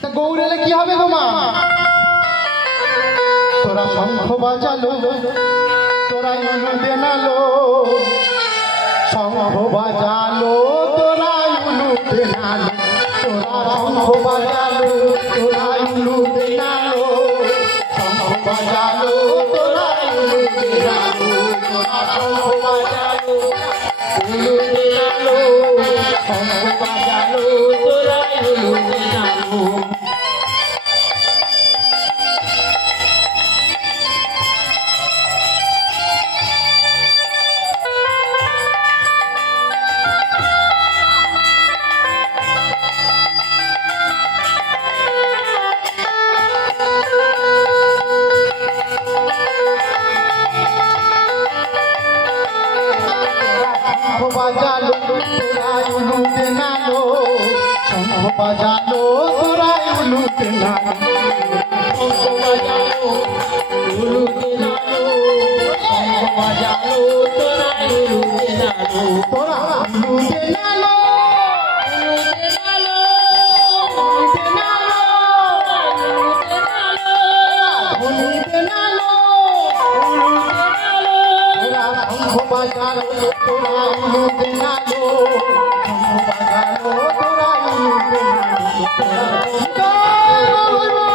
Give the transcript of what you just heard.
তা গৌড়েলে কি হবে তোমা? তোরা শঙ্খ বাজালো, তোরা উলু দেনালো, শঙ্খ বাজালো, তোরা উলু দেনালো, তোরা শঙ্খ বাজালো, তোরা উলু দেনালো, শঙ্খ বাজালো, তোরা উলু দেনালো, তোরা শঙ্খ বাজালো, উলু দেনালো, শঙ্খ বাজালো, তোরা উলু দেনালো। বাজালো তোরা উলু দেনালো, শঙ্খ বাজালো, তোরা উলু দেনালো, শঙ্খ বাজালো, উলু দেনালো, শঙ্খ বাজালো, তোরা উলু দেনালো, তোরা উলু দেনালো, উলু দেনালো, উলু দেনালো, উলু দেনালো, উলু দেনালো, তোরা শঙ্খ বাজালো, তোরা উলু দেনালো, শঙ্খ বাজালো, তোরা উলু দেনালো, তোরা উলু দেনালো,